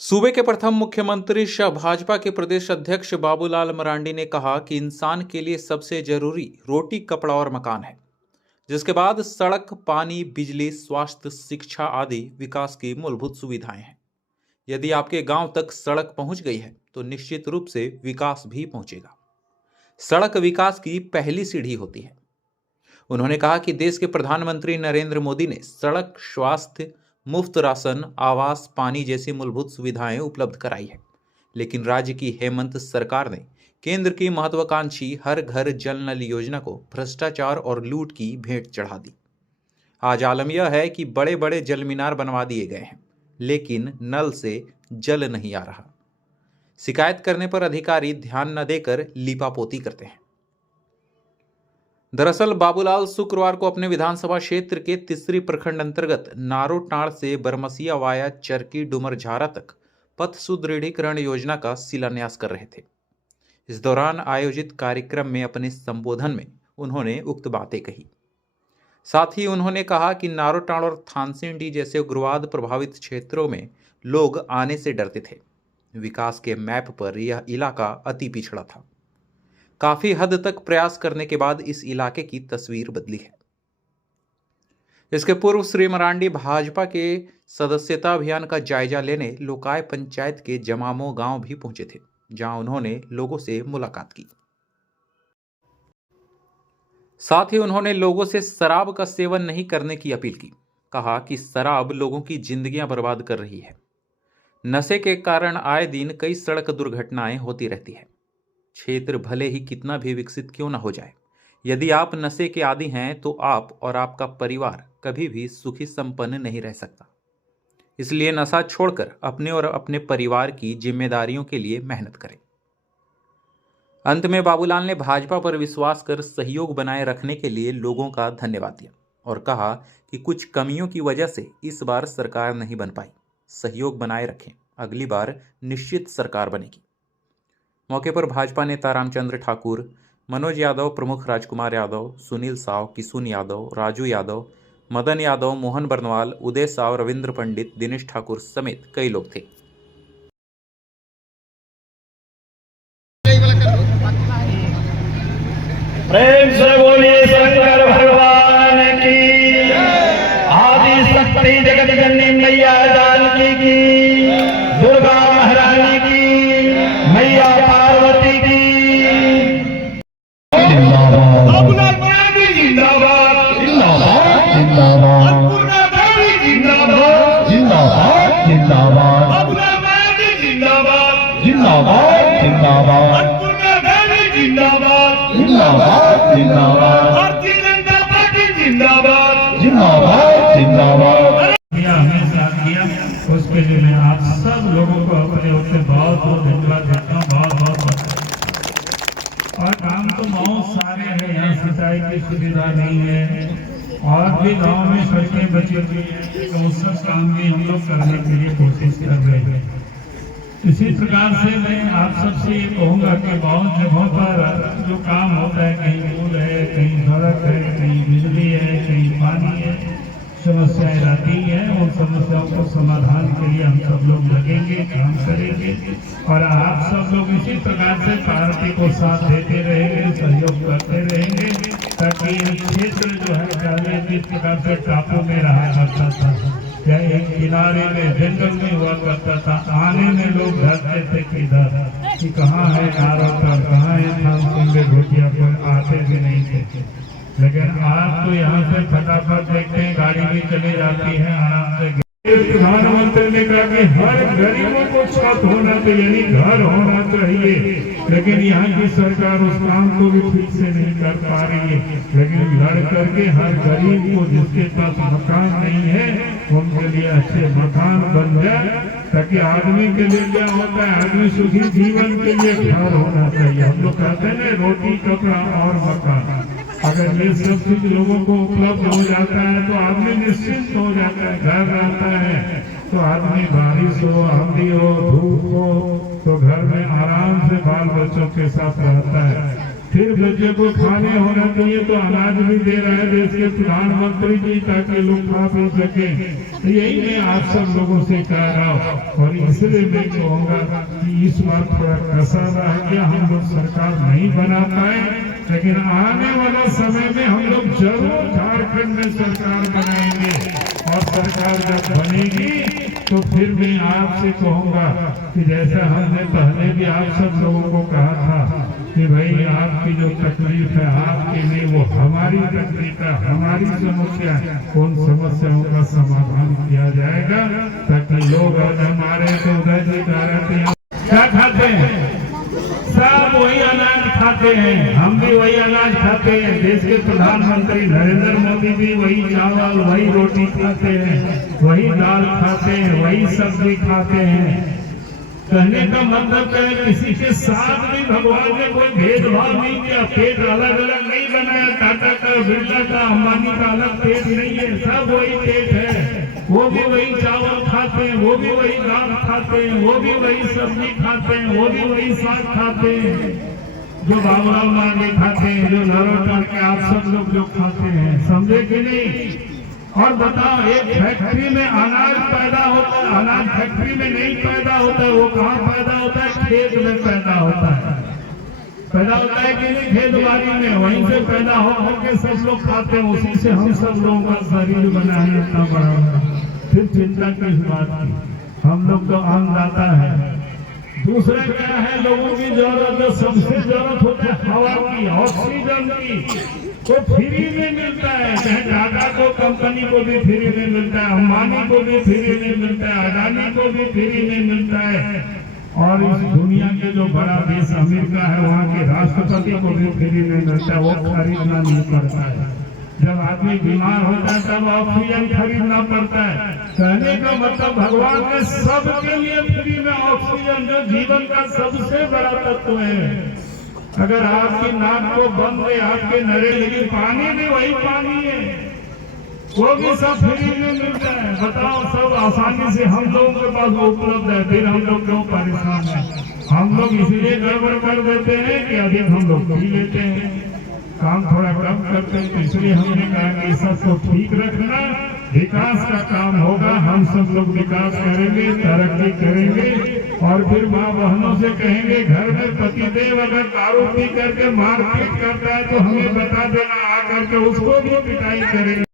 सूबे के प्रथम मुख्यमंत्री सह भाजपा के प्रदेश अध्यक्ष बाबूलाल मरांडी ने कहा कि इंसान के लिए सबसे जरूरी रोटी, कपड़ा और मकान है, जिसके बाद सड़क, पानी, बिजली, स्वास्थ्य, शिक्षा आदि विकास की मूलभूत सुविधाएं हैं। यदि आपके गांव तक सड़क पहुंच गई है तो निश्चित रूप से विकास भी पहुंचेगा। सड़क विकास की पहली सीढ़ी होती है। उन्होंने कहा कि देश के प्रधानमंत्री नरेंद्र मोदी ने सड़क, स्वास्थ्य, मुफ्त राशन, आवास, पानी जैसी मूलभूत सुविधाएं उपलब्ध कराई है, लेकिन राज्य की हेमंत सरकार ने केंद्र की महत्वाकांक्षी हर घर जल नल योजना को भ्रष्टाचार और लूट की भेंट चढ़ा दी। आज आलम यह है कि बड़े बड़े जल मीनार बनवा दिए गए हैं, लेकिन नल से जल नहीं आ रहा। शिकायत करने पर अधिकारी ध्यान न देकर लीपापोती करते हैं। दरअसल बाबूलाल शुक्रवार को अपने विधानसभा क्षेत्र के तिसरी प्रखंड अंतर्गत नारोटाड़ से बरमसिया वाया चरकी डुमर झारा तक पथ सुदृढ़ीकरण योजना का शिलान्यास कर रहे थे। इस दौरान आयोजित कार्यक्रम में अपने संबोधन में उन्होंने उक्त बातें कही। साथ ही उन्होंने कहा कि नारोटाड़ और थानसिंडी जैसे उग्रवाद प्रभावित क्षेत्रों में लोग आने से डरते थे। विकास के मैप पर यह इलाका अति पिछड़ा था। काफी हद तक प्रयास करने के बाद इस इलाके की तस्वीर बदली है। इसके पूर्व श्री मरांडी भाजपा के सदस्यता अभियान का जायजा लेने लोकाय पंचायत के जमामो गांव भी पहुंचे थे, जहां उन्होंने लोगों से मुलाकात की। साथ ही उन्होंने लोगों से शराब का सेवन नहीं करने की अपील की। कहा कि शराब लोगों की जिंदगियां बर्बाद कर रही है। नशे के कारण आए दिन कई सड़क दुर्घटनाएं होती रहती है। क्षेत्र भले ही कितना भी विकसित क्यों न हो जाए, यदि आप नशे के आदी हैं तो आप और आपका परिवार कभी भी सुखी संपन्न नहीं रह सकता। इसलिए नशा छोड़कर अपने और अपने परिवार की जिम्मेदारियों के लिए मेहनत करें। अंत में बाबूलाल ने भाजपा पर विश्वास कर सहयोग बनाए रखने के लिए लोगों का धन्यवाद दिया और कहा कि कुछ कमियों की वजह से इस बार सरकार नहीं बन पाई। सहयोग बनाए रखें, अगली बार निश्चित सरकार बनेगी। मौके पर भाजपा नेता रामचंद्र ठाकुर, मनोज यादव, प्रमुख राजकुमार यादव, सुनील साव, किशुन यादव, राजू यादव, मदन यादव, मोहन बरनवाल, उदय साव, रविंद्र पंडित, दिनेश ठाकुर समेत कई लोग थे। प्रेम से बोलिए शंकर भगवान की, आदि शक्ति जगत जननी मैया जानकी की, दुर्गा महारानी की, मैया पार्वती की। बाबूलाल मरांडी जिंदाबाद, जिंदाबाद, जिंदाबाद। अन्नपूर्णा देवी जिंदाबाद, जिंदाबाद, जिंदाबाद। बाबूलाल मरांडी जिंदाबाद, जिंदाबाद, जिंदाबाद। अन्नपूर्णा देवी जिंदाबाद, जिंदाबाद, जिंदाबाद। भारतीय जनता पार्टी जिंदाबाद, जिंदाबाद, जिंदाबाद। हमें साथ दिया, उसके लिए मैं आप सब लोगों को अपने ओर से बहुत बहुत धन्यवाद देता हूँ। बहुत बहुत और काम तो बहुत सारे हैं, यहाँ सिंचाई की सुविधा नहीं है और भी गांव में सड़कें बची हुई है, तो उस सब काम भी हम लोग करने के लिए कोशिश कर रहे हैं। इसी प्रकार से मैं आप सबसे ये कहूँगा कि बहुत जगहों पर जो काम होता है, कहीं पुल है, कहीं सड़क है, कहीं बिजली है, कहीं पानी है, समस्याएं रहती हैं। उन समस्याओं को समाधान के लिए हम सब लोग लगेंगे, काम करेंगे और आप सब लोग इसी प्रकार से पार्टी को साथ देते रहेंगे, सहयोग करते रहेंगे, ताकि ये क्षेत्र जो है पहले जिस प्रकार से टापू में रहा करता था या एक किनारे में जंगल में हुआ करता था, आने में लोग डरते थे कि इधर कि कहाँ है नारोटाड़, कहाँ है थानसिंडी घोटिया, कोई आते भी नहीं थे। लेकिन आज तो यहाँ से फटाफट देखते हैं, गाड़ी भी चली जाती है आराम से। प्रधानमंत्री ने कहा कि हर गरीबों को छत होना चाहिए, यानी घर होना चाहिए, लेकिन यहाँ की सरकार उस काम को भी ठीक से नहीं कर पा रही है। लेकिन लड़ करके हर गरीब को जिसके पास मकान नहीं है उनके लिए अच्छे मकान बन जाए, ताकि आदमी के लिए क्या होता है, आदमी सुखी जीवन के लिए घर होना चाहिए। हम लोग कहते हैं ना, रोटी, कपड़ा और मकान। अगर ये सब चीज लोगों को उपलब्ध हो जाता है तो आदमी निश्चिंत हो जाता है, घर रहता है तो आदमी बारिश हो, आंधी हो, धूप हो तो घर में आराम से बाल बच्चों के साथ रहता है। फिर बच्चे को खाने होना चाहिए तो अनाज भी दे रहे हैं देश के प्रधानमंत्री जी, ताकि लोग खा पी सके। यही मैं आप सब लोगों से कह रहा हूँ, और इसलिए मैं कहूँगा कि इस बार थोड़ा कसर रह गया, हम लोग सरकार नहीं बना पाए, लेकिन आने वाले समय में हम लोग जरूर झारखंड में सरकार बनाएंगे। और सरकार जब बनेगी तो फिर मैं आपसे कहूँगा कि जैसा हमने पहले भी आप सब लोगों को कहा था कि भाई आपकी जो तकलीफ है आपके लिए, वो हमारी तकलीफ है, हमारी समस्या है, उन समस्याओं का समाधान किया जाएगा, ताकि लोग हमारे तो उदय जी क्या खाते हैं, सब वही अनाज खाते हैं, हम भी वही अनाज खाते हैं, देश के प्रधानमंत्री नरेंद्र मोदी भी वही चावल वही रोटी खाते हैं, वही दाल खाते हैं, वही सब्जी खाते हैं। कहने का मतलब है किसी के साथ भी भगवान ने कोई भेदभाव नहीं किया, पेट अलग अलग नहीं बनाया, टाटा का, बिरला का, अंबानी का अलग पेट नहीं है, सब वही पेट है। वो भी वही चावल खाते हैं, वो भी वही दाल खाते हैं, वो भी वही सब्जी खाते हैं, वो भी वही साग खाते हैं, जो बाबूराव मांगे खाते हैं, जो नरोटा के आप सब लोग जो खाते हैं, समझे कि नहीं। और बताओ, एक फैक्ट्री में अनाज पैदा होता है, अनाज फैक्ट्री में नहीं पैदा होता है, वो कहाँ पैदा होता है, खेत में पैदा होता है, पैदा होता है कि नहीं, खेतबाड़ी में, वहीं से पैदा होकर के सब लोग खाते हैं, उसी से हम सब लोगों का शरीर बना है इतना बड़ा। फिर चिंता किस बात की, हम लोग तो अन्नदाता है। दूसरा क्या है, लोगों की जरूरत, जो सबसे जरूरत होता है हवा की, ऑक्सीजन की, तो फ्री में मिलता है, चाहे टाटा को कंपनी को भी फ्री में मिलता है, अंबानी को भी फ्री में मिलता है, अडानी को भी फ्री में मिलता है। और इस दुनिया के जो बड़ा देश अमेरिका है, वहाँ के राष्ट्रपति को भी फ्री में मिलता है, वो खरीदना नहीं पड़ता है। जब आदमी बीमार होता है तब ऑक्सीजन खरीदना पड़ता है। कहने का मतलब भगवान ने सबके लिए फ्री में ऑक्सीजन, जो जीवन का सबसे बड़ा तत्व है। अगर आपकी नाक को बंद है, आपके नरे, लेकिन पानी भी वही पानी है, वो भी सब फ्री में मिलता है। बताओ, सब आसानी से हम लोगों के पास उपलब्ध है, फिर हम लोग क्यों परेशान है। हम लोग इसलिए गड़बड़ कर देते हैं कि अधिक हम लोग पी लेते हैं, काम थोड़ा कम करते हैं। तो इसलिए हमने कहा कि सबको ठीक रखना, विकास का काम होगा, हम सब लोग विकास करेंगे, तरक्की करेंगे। और फिर माँ बहनों से कहेंगे, घर में पतिदेव अगर दारू पी करके मारपीट करता है तो हमें बता देना, आकर के उसको भी पिटाई करेंगे।